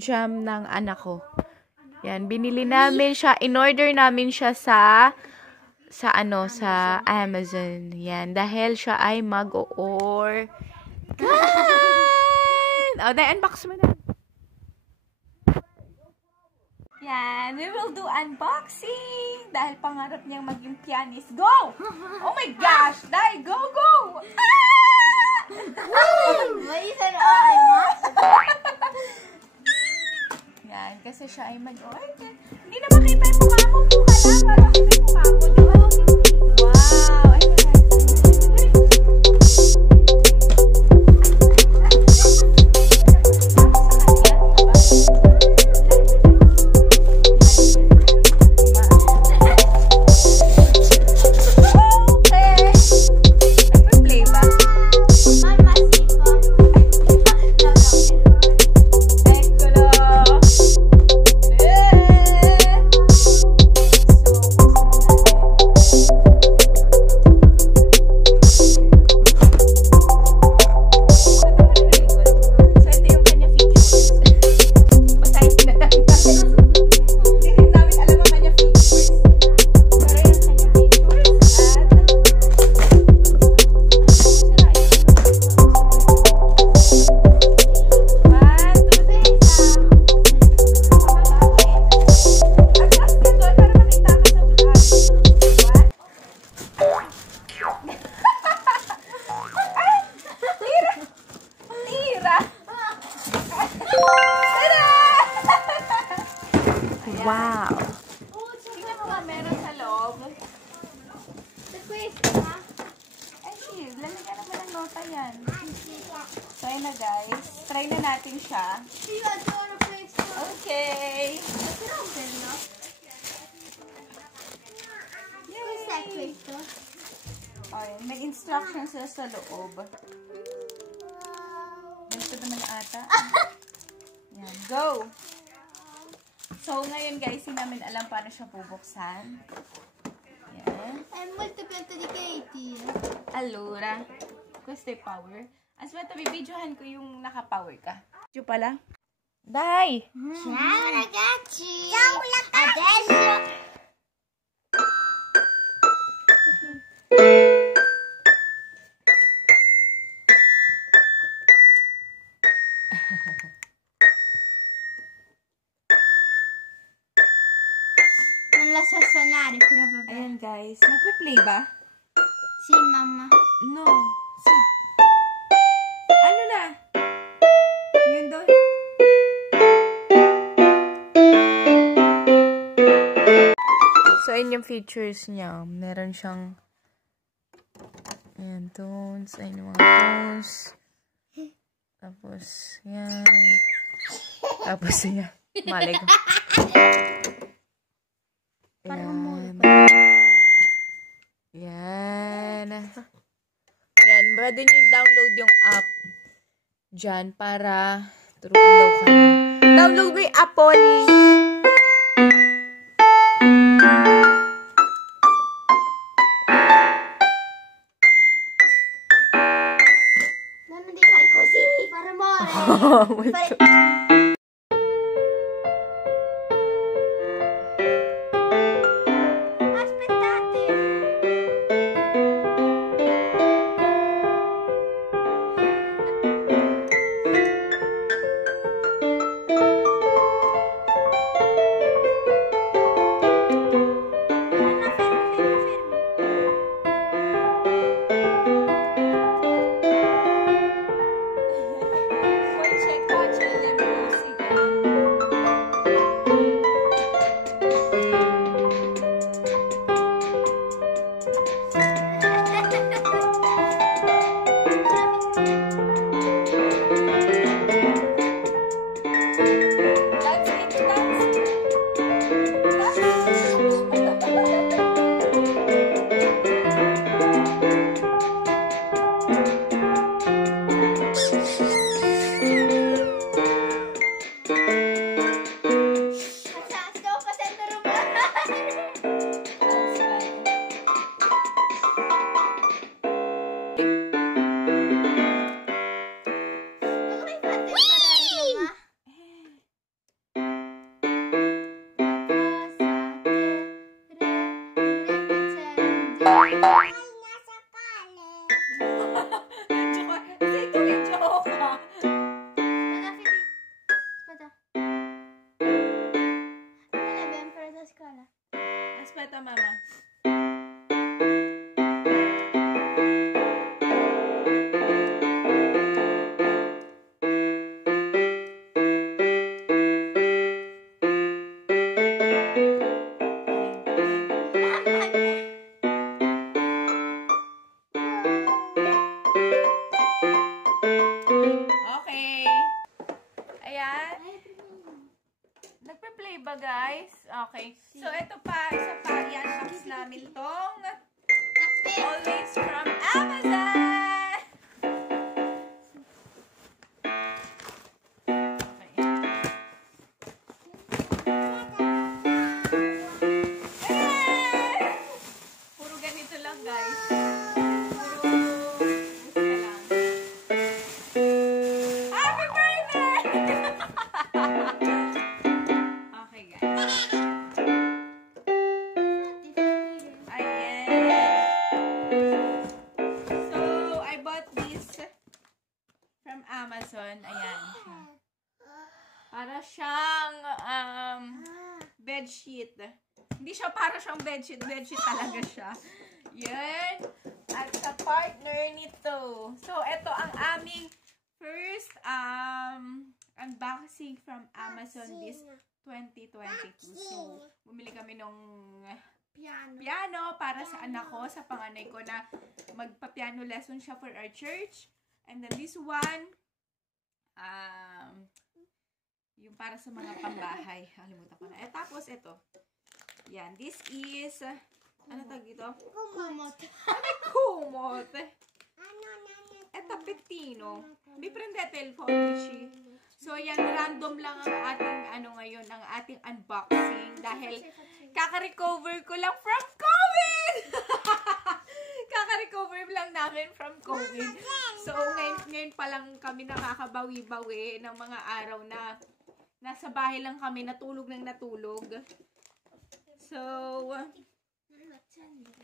jam ng anak ko. Yan, binili namin siya, in-order namin siya sa Amazon. Yan, dahil siya ay mag-organ. O, dahil unbox mo na. Yan, we will do unboxing. Dahil pangarap niyang maging pianist. Go! Oh my gosh! Dai, go, go! Yan, kasi siya ay mag-organ. Hindi na makita yung mukha mo. Buka lang, para makita yung mukha mo. Di ba? Wow! Ay, wow! Tingnan mo nga, meron sa loob. Ay, shit. Lalagyan naman ng nota yan. So, ayun na guys. Try na natin siya. Okay. Yay! Okay, may instructions sa loob. Ganito naman ata. Yan, go! So, ngayon guys, hindi namin alam paano siya bubuksan. Yan. È molto più delicati. Allora, questo è power. Aspetta, bibidyohan ko yung naka-power ka. Video pala. Dai! Ciao ragazzi! Ciao Adesso... Non la so suonare, però vabbè. Ayan guys, nagpe-play ba? Sì, mamma. No. Si. Ano na? Yun doon. So, ayun yung features niya. Meron siyang ayan, tones. Ayun yung mga tones. Tapos, yan. Tapos, yan. Malay ko. Ayan. Yan. Ayan. Pwede nyo download yung app dyan para turuan daw kayo. Download mo yung app, Polly. Non devi fare così, fare amore. Oh, molto. Aspetta, mama. Okay. Ayan. Nagpe-play ba, guys? Okay. So, ito pa. Isa pa. I-unbox namin tong Always from Amazon. Okay. Ayan! Puro ganito lang, guys. Puro gusto lang. Happy birthday! Okay, guys. Ayan. So, I bought this from Amazon. Ayan. Para siyang bedsheet. Hindi siya para siyang bedsheet. Bedsheet talaga siya. Yan. At sa partner nito. So, ito ang aming first unboxing from Amazon this 2022. So, bumili kami nung piano para sa anak ko, sa panganay ko na magpa-piano lesson siya for our church. And then this one, yung para sa mga pambahay. Kalimutan ko na. Tapos ito. Yan. This is, ano tawag ito? Kumot. Kumot. Ito, petino. May prendete po, Michi. So, yan, random lang ang ating, ngayon, ang ating unboxing. Dahil, kaka-recover ko lang from COVID! Kaka-recover lang namin from COVID. So, ngayon pa lang kami nakakabawi-bawi ng mga araw na nasa bahay lang kami, natulog ng natulog. So,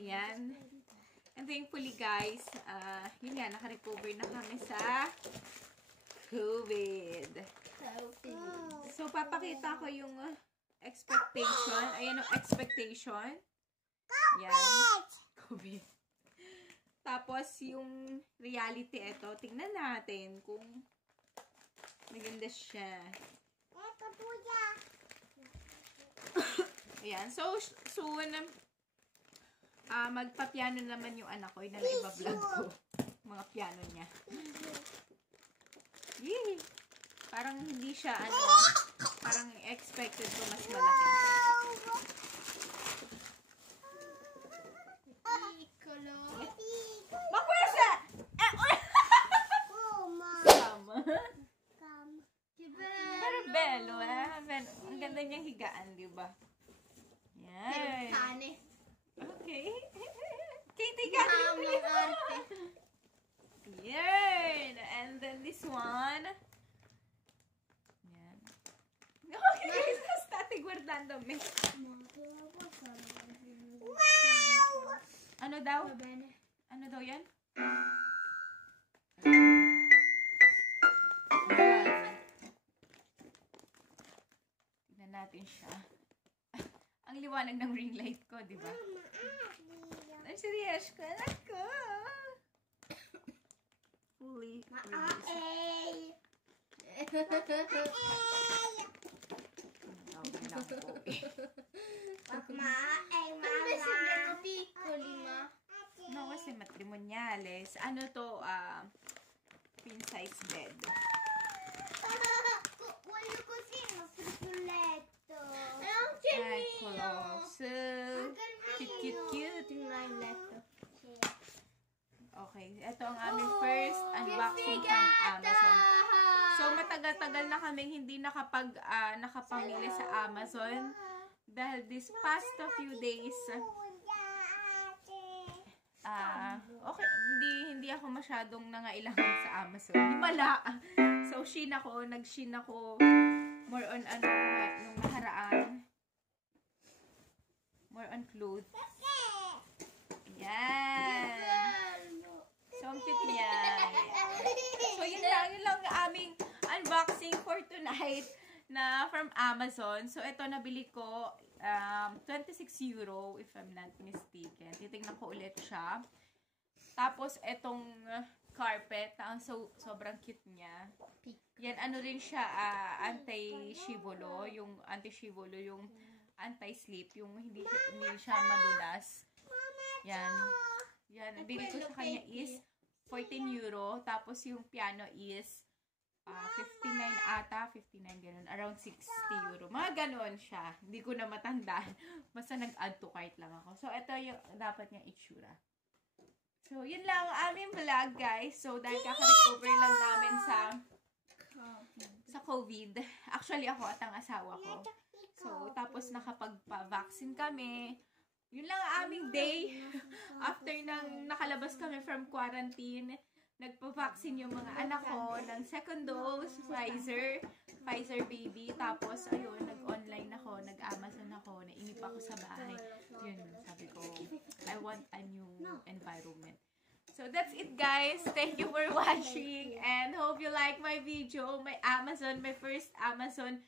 yan. And thankfully, guys, yun nga, naka-recover na kami sa COVID. So, papakita ko yung expectation. Ayan ang expectation. Yan. COVID. Tapos, yung reality, ito. Tingnan natin kung maganda siya. Ayan. So, soon, magpa-piano naman yung anak ko. Yun na iba-vlog ko. Mga piano niya. Yee! Parang hindi siya, parang expected ko mas malaki. Makwesa! Sama. Pero belo, ang ganda niyang higaan, di ba? Yan. Okay. Katie, yan. And then this one. Yan. Okay, state guardandomi. Wow! Ano daw? Ano daw yan? Tignan natin siya. Ang liwanag ng ring light ko, di ba? Ang serious ko. Anak ko. Fully released. No, kasi matrimoniales. Ano to? Queen size bed. Ay, so cute. Okay, ito ang aming first unboxing from Amazon. So, matagal-tagal na kaming hindi nakapamili sa Amazon. Dahil this past few days, okay, hindi ako masyadong nangailangan sa Amazon. Himala! So, nag-shin ako more on nung nakaraan. on clothes. Yan. So, ang cute niya. So, yun lang aming unboxing for tonight na from Amazon. So, ito nabili ko 26 euro if I'm not mistaken. Titignan ko ulit siya. Tapos, itong carpet. Sobrang cute niya. Yan, ano rin siya, anti-shivolo. Yung anti-shivolo, yung anti-slip. Yung hindi siya madulas. Yan. Yan. Ang bili ko sa kanya is 14 euro. Tapos, yung piano is 59 ata. 59, ganun. Around 60 euro. Mga ganun siya. Hindi ko na matandaan. Basta nag-add to cart lang ako. So, ito yung dapat niya itsura. So, yun lang ang aming vlog, guys. So, dahil kaka-recover lang namin sa COVID. Actually, ako at ang asawa ko. So, tapos nakapagpa-vaccine kami. Yun lang ang aming day. After nang nakalabas kami from quarantine, nagpa-vaccine yung mga anak ko ng second dose, Pfizer baby. Tapos, ayun, nag-online ako, nag-Amazon ako, nainip ako sa bahay. Yun, sabi ko, I want a new environment. So, that's it, guys. Thank you for watching. And hope you like my video. My first Amazon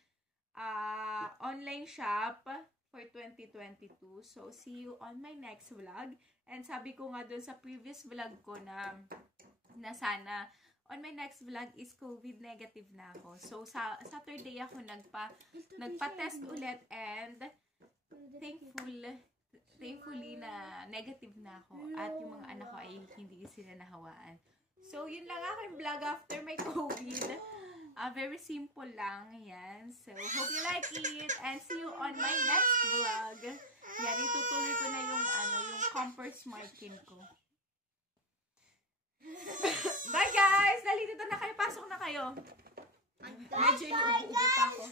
online shop for 2022. So, see you on my next vlog. And sabi ko nga dun sa previous vlog ko na sana on my next vlog is COVID negative na ako. So, sa Saturday ako nagpa-test ulit and thankfully na negative na ako at yung mga anak ko ay hindi sila nahawaan. So, yun lang aking vlog after my COVID. Very simple lang. Yan. So, hope you like it and see you on my next vlog. Yan, itutuloy ko na yung Comfort Smart Skin ko. Bye guys! Dali dito na kayo. Pasok na kayo. Medyo inuubo pa ako.